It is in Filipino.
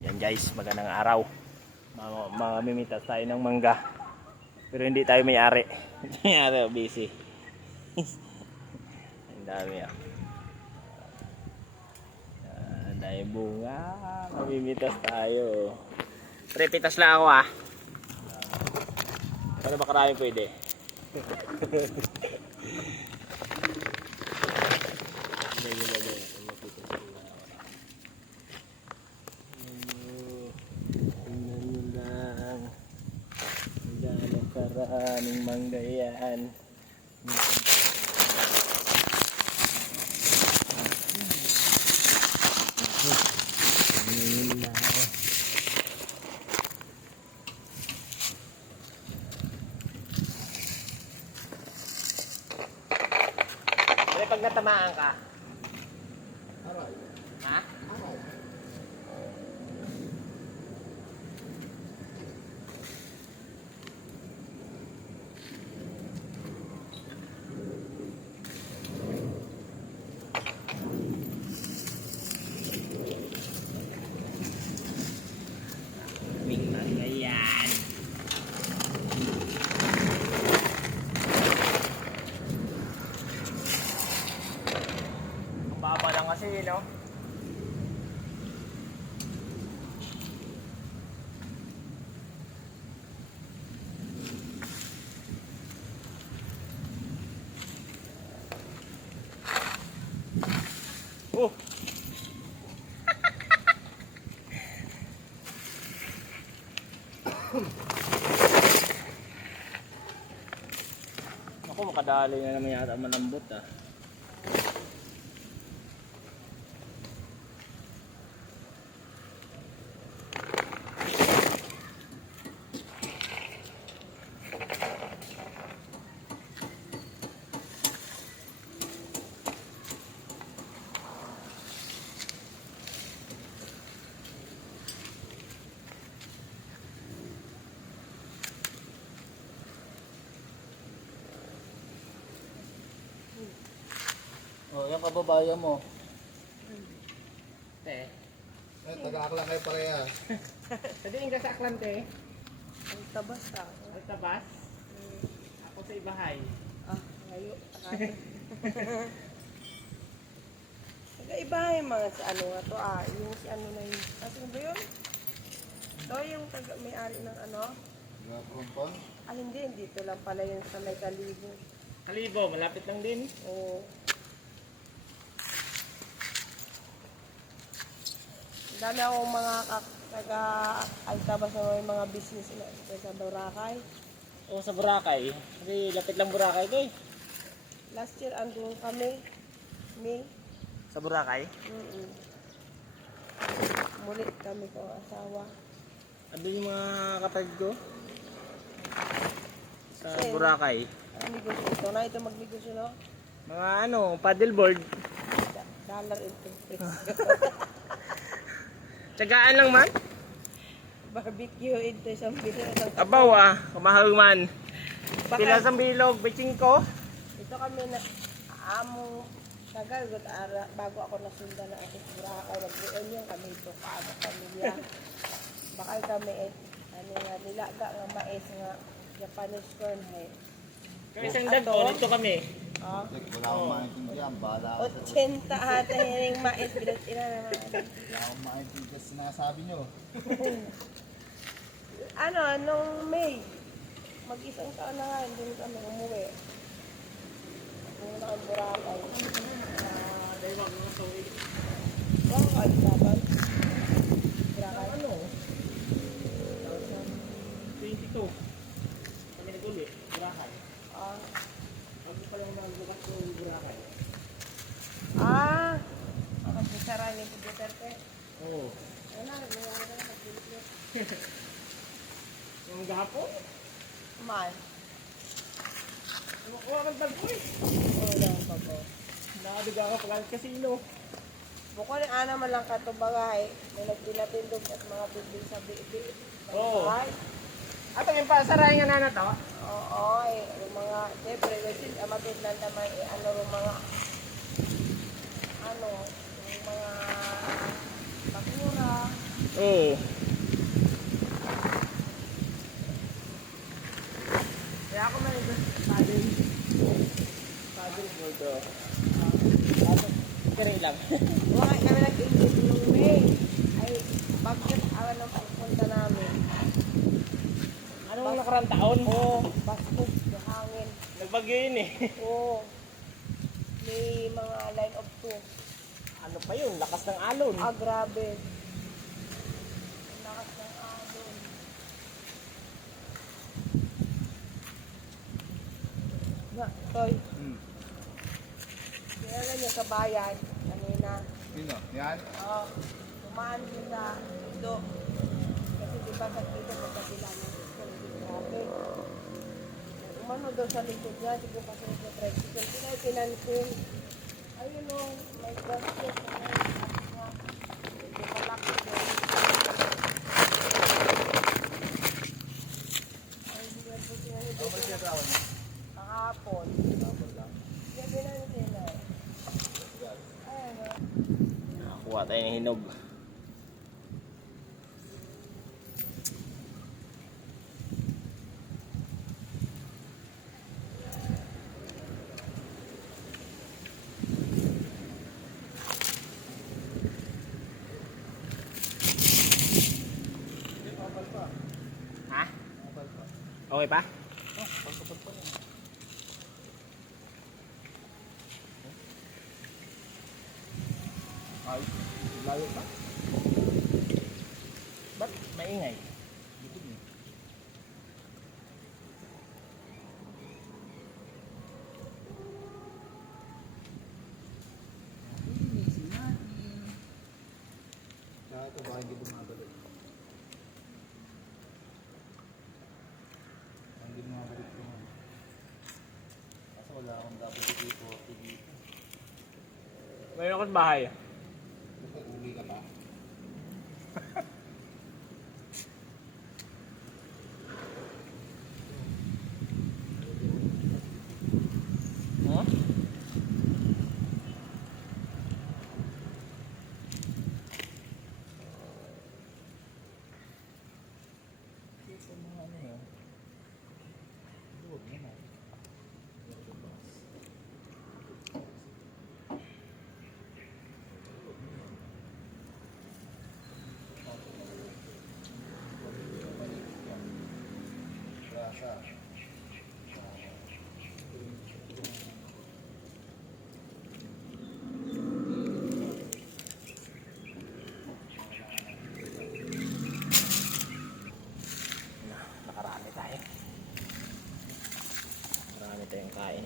Yan guys, magandang araw. Mamimitas tayo ng mangga. Pero hindi tayo may-ari. May-ari, busy. Ang dami ah. Ang dami bunga. Mamimitas tayo. Prepitas lang ako ah. Para ba karami pwede? Karaming mangga yan. Pero pag natamaan ka, aray. Ha? Aray. Baba lang kasi, no? Oh! Ako, makadali na naman yata malambot ah. Oh, yung kababayan mo. Te. Eh, taga-aklan kayo pareha. Sadiin ka sa Aklante. Ang tabas ka. Ang tabas. Ako sa Ibahay. Ah, ngayon. Nag-iba yung mga sa ano nga to yung si ano na yun. Ano ba yun? Ito yung may-ari ng ano? Nagkaroon. Hindi. Dito lang pala yun sa may Kalibo. Kalibo, malapit lang din. Oo. Dami akong mga taga-altabas na may mga business na sa Boracay. O sa Boracay. Kasi lapit lang Boracay ko eh. Last year andun kami. May. Sa Boracay? Muli kami ko asawa. Ano yung mga kapatid ko? Sa Same. Boracay. Ang negosyo ito na. Ito magnegosyo no? Mga ano, paddleboard. Dollar interest. Tsagaan lang man. Barbecue ito isang bilog. Abaw ah, kamahal man. Pila Baka, sa bilog, bitching ko. ito kami na amo tagal bago ako nasundan na ako sa Boracay. Nag-reunion kami ito kaano pamilya. Bakal kami ano nga nilaga nga mais nga Japanese corn hay. Kaya isang dagko, dito kami. Ah, Wala akong maintindihan. Bahala ka sa 80 ata yung mais bilang ina naman. Wala akong maintindihan sinasabi nyo. Ano, nung May, mag-isang taon na nga, hindi kami umuwi. Muna ang Boracay. Dahil wag mga sawi. Wala ka alisaban. Boracay. Ano? 22. Kami nag-uli, Boracay. Ah. Ako pa lang magbukas ko yung Boracay. Ah. Makasasara ni Duterte. Oo. Ano na, nagmamaga na mag-ulit. Yung gahapon? Man. Kuha kang bagpo eh. Oo lang pa po. Nakabiga ako pag kasino. Bukod yung ana man lang katubagay, may nagpinatindog at mga bibig sa bibi. Oo. Ay. At ang ipasaray nga na to? Oo, yung mga, siyempre, matindlan naman, ano, yung mga, ano, yung mga bakura, Oo. Kaya ako man ito paddle. Paddleboard oh. Kaya lang. Wala kami nag-ingit nung May. Ay, bakit awan ang pupunta namin? Anong nakarang taon? Oo, baskog, hangin. Nagbagyo yun eh. Oo. May mga line of two. Ano pa yun? Lakas ng alon. Ah, grabe. Ang lakas ng alon. Na, Toy, kilala niya sa bayan, kanina. Sino? Yan? Oo, tumaan siya sa indo. Kasi di ba sa dito magkabila ng school, grabe. Umano daw sa likod niya, siguro kasi sa tricycle. Pinansin. Ayun o, may gasket. Medyo malaki doon. Ay, hindi ba po sinansin Ano ba siya tawag? kahapon. Tapos lang. Hindi pinansin na. Ayun o. Nakakuha tayo ng hinog. Ha? Okay pa? Ay, layo pa. Ba't maingay? Likod niya. Linisin natin. Kaya ito baka hindi bumabalik. Hindi bumabalik ito. Kaso wala akong WD-40 dito. Ngayon ako sa bahay. Uli ka pa? Huh? Huwag mo na. Rasa. Nakarami tayo. Marami tayong kain.